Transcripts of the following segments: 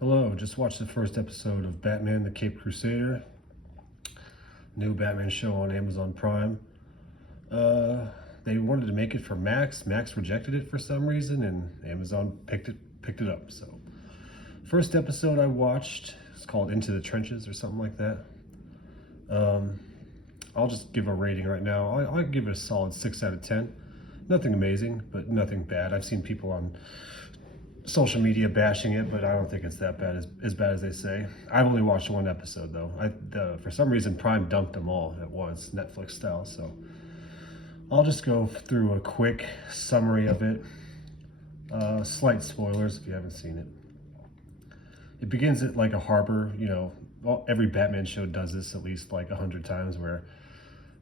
Hello, just watched the first episode of Batman The Caped Crusader, new Batman show on Amazon Prime. They wanted to make it for Max. Max rejected it for some reason, and Amazon picked it up. So, first episode I watched is called Into the Trenches or something like that. I'll just give a rating right now. I'll give it a solid 6 out of 10. Nothing amazing, but nothing bad. I've seen people on social media bashing it, but I don't think it's that bad, as bad as they say. I've only watched one episode though. For some reason Prime dumped them all at once, Netflix style. So I'll just go through a quick summary of it. Slight spoilers if you haven't seen it. It begins at like a harbor. Every Batman show does this at least like 100 times, where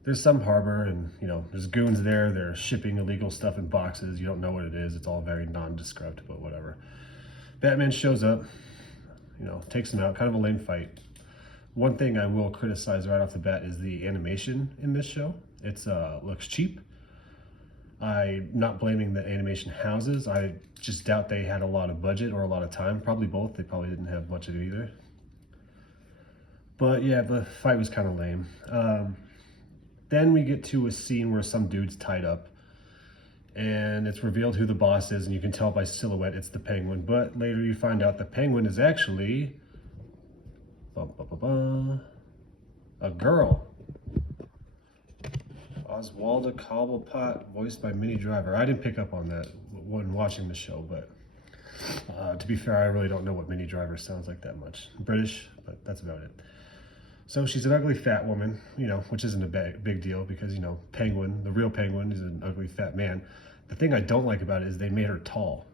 there's some harbor and there's goons there. They're shipping illegal stuff in boxes. You don't know what it is. It's all very nondescript, but whatever. Batman shows up, takes him out. Kind of a lame fight. One thing I will criticize right off the bat is the animation in this show. It's looks cheap. I'm not blaming the animation houses. I just doubt they had a lot of budget or a lot of time. Probably both. They probably didn't have much of it either. But yeah, the fight was kind of lame. Then we get to a scene where some dude's tied up, and it's revealed who the boss is, and you can tell by silhouette it's the Penguin. But later you find out the Penguin is actually a girl. Oswalda Cobblepot, voiced by Minnie Driver. I didn't pick up on that when watching the show, but to be fair, I really don't know what Minnie Driver sounds like that much. British, but that's about it. So she's an ugly fat woman, which isn't a big deal because, Penguin, the real Penguin, is an ugly fat man. The thing I don't like about it is they made her tall.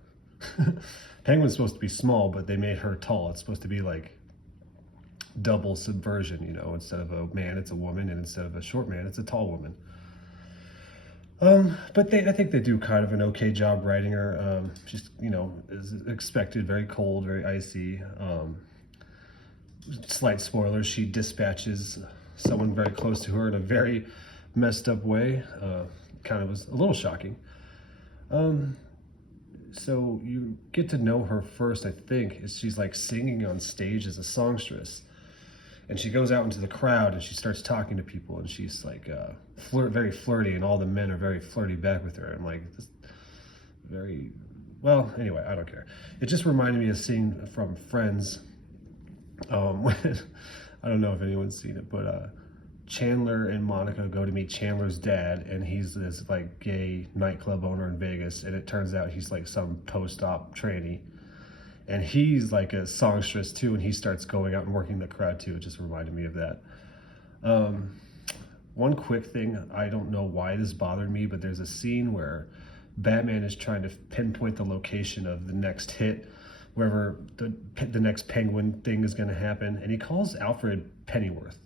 Penguin's supposed to be small, but they made her tall. It's supposed to be like double subversion, instead of a man, it's a woman, and instead of a short man, it's a tall woman. But I think they do kind of an okay job writing her. She's, is expected, very cold, very icy. Slight spoilers, she dispatches someone very close to her in a very messed up way. Kind of was a little shocking. So you get to know her first, I think, is she's like singing on stage as a songstress. And she goes out into the crowd and she starts talking to people, and she's like very flirty, and all the men are very flirty back with her. And like, this anyway, I don't care. It just reminded me of a scene from Friends. I don't know if anyone's seen it, but Chandler and Monica go to meet Chandler's dad, and he's this like gay nightclub owner in Vegas, and it turns out he's like some post-op tranny, and he's like a songstress too, and he starts going out and working the crowd too. It just reminded me of that. One quick thing, I don't know why this bothered me, but there's a scene where Batman is trying to pinpoint the location of the next hit, wherever the next Penguin thing is going to happen, and he calls Alfred Pennyworth.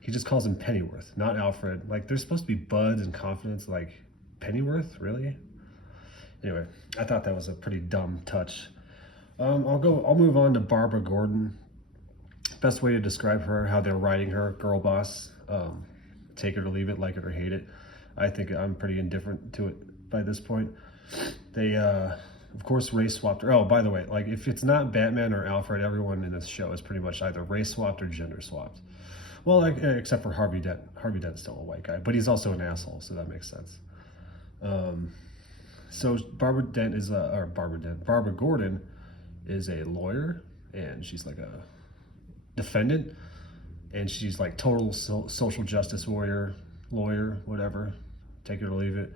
He just calls him Pennyworth, not Alfred. Like, they're supposed to be buds and confidants. Like, Pennyworth, really? Anyway, I thought that was a pretty dumb touch. I'll move on to Barbara Gordon. Best way to describe her, how they're writing her, girl boss. Take it or leave it, like it or hate it. I think I'm pretty indifferent to it by this point. They of course race swapped her. Oh, by the way, like, if it's not Batman or Alfred, everyone in this show is pretty much either race swapped or gender swapped. Well, except for Harvey Dent. Harvey Dent's still a white guy, but he's also an asshole, so that makes sense. So Barbara Gordon is a lawyer, and she's like a defendant, and she's like total social justice warrior, lawyer, whatever, take it or leave it.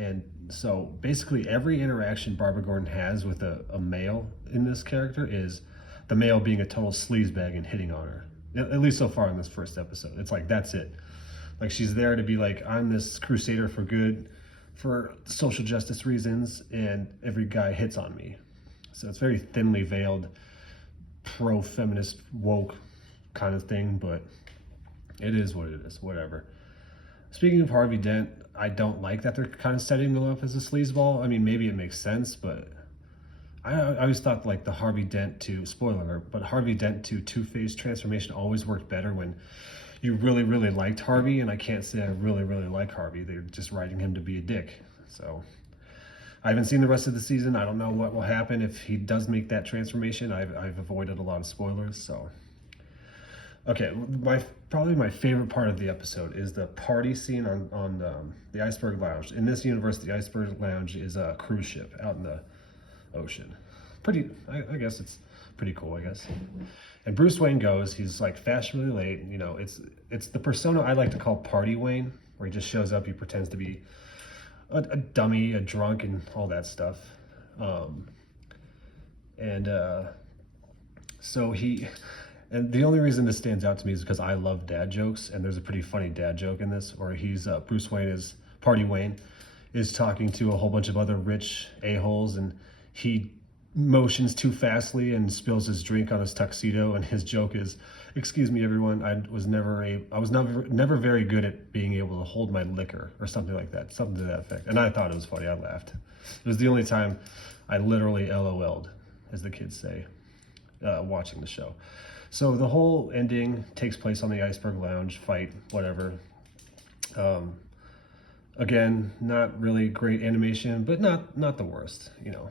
And so basically every interaction Barbara Gordon has with a male in this character is the male being a total sleazebag and hitting on her. At least so far in this first episode. It's like, that's it. Like, she's there to be like, I'm this crusader for good, for social justice reasons, and every guy hits on me. So it's very thinly veiled, pro-feminist, woke kind of thing, but it is what it is, whatever. Speaking of Harvey Dent, I don't like that they're kind of setting him up as a sleazeball. I mean, maybe it makes sense, but I always thought like the Harvey Dent to, spoiler alert, but Harvey Dent to Two-Face transformation always worked better when you really, really liked Harvey, and I can't say I really, really like Harvey. They're just writing him to be a dick. So I haven't seen the rest of the season. I don't know what will happen if he does make that transformation. I've avoided a lot of spoilers, so. Okay, probably my favorite part of the episode is the party scene on the Iceberg Lounge. In this universe, the Iceberg Lounge is a cruise ship out in the ocean. I guess it's pretty cool, I guess. And Bruce Wayne goes, he's like fashionably late. You know, it's the persona I like to call Party Wayne, where he just shows up, he pretends to be a dummy, a drunk, and all that stuff. And the only reason this stands out to me is because I love dad jokes, and there's a pretty funny dad joke in this where Bruce Wayne is, Party Wayne, is talking to a whole bunch of other rich a-holes, and he motions too fastly and spills his drink on his tuxedo, and his joke is, "Excuse me, everyone, I was never very good at being able to hold my liquor," or something like that, something to that effect. And I thought it was funny. I laughed. It was the only time I literally LOL'd, as the kids say, watching the show. So the whole ending takes place on the Iceberg Lounge, fight, whatever. Again, not really great animation, but not the worst, you know.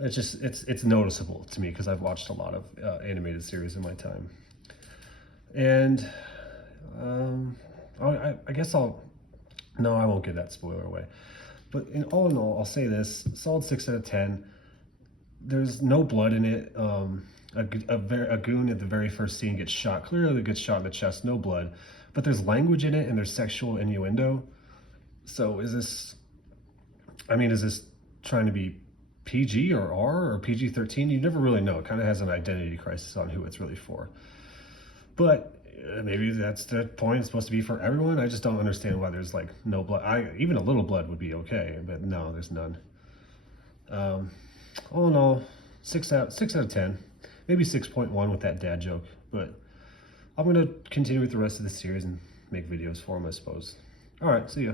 It's just, it's noticeable to me because I've watched a lot of animated series in my time. And I guess I won't give that spoiler away. But in all, I'll say this, solid 6 out of 10. There's no blood in it. A goon at the very first scene gets shot, clearly gets shot in the chest, no blood. But there's language in it and there's sexual innuendo. So is this trying to be PG or R or PG-13? You never really know. It kind of has an identity crisis on who it's really for. But maybe that's the point. It's supposed to be for everyone. I just don't understand why there's like no blood. Even a little blood would be okay, but no, there's none. All in all, 6 out of 10. Maybe 6.1 with that dad joke. But I'm going to continue with the rest of the series and make videos for them, I suppose. All right, see ya.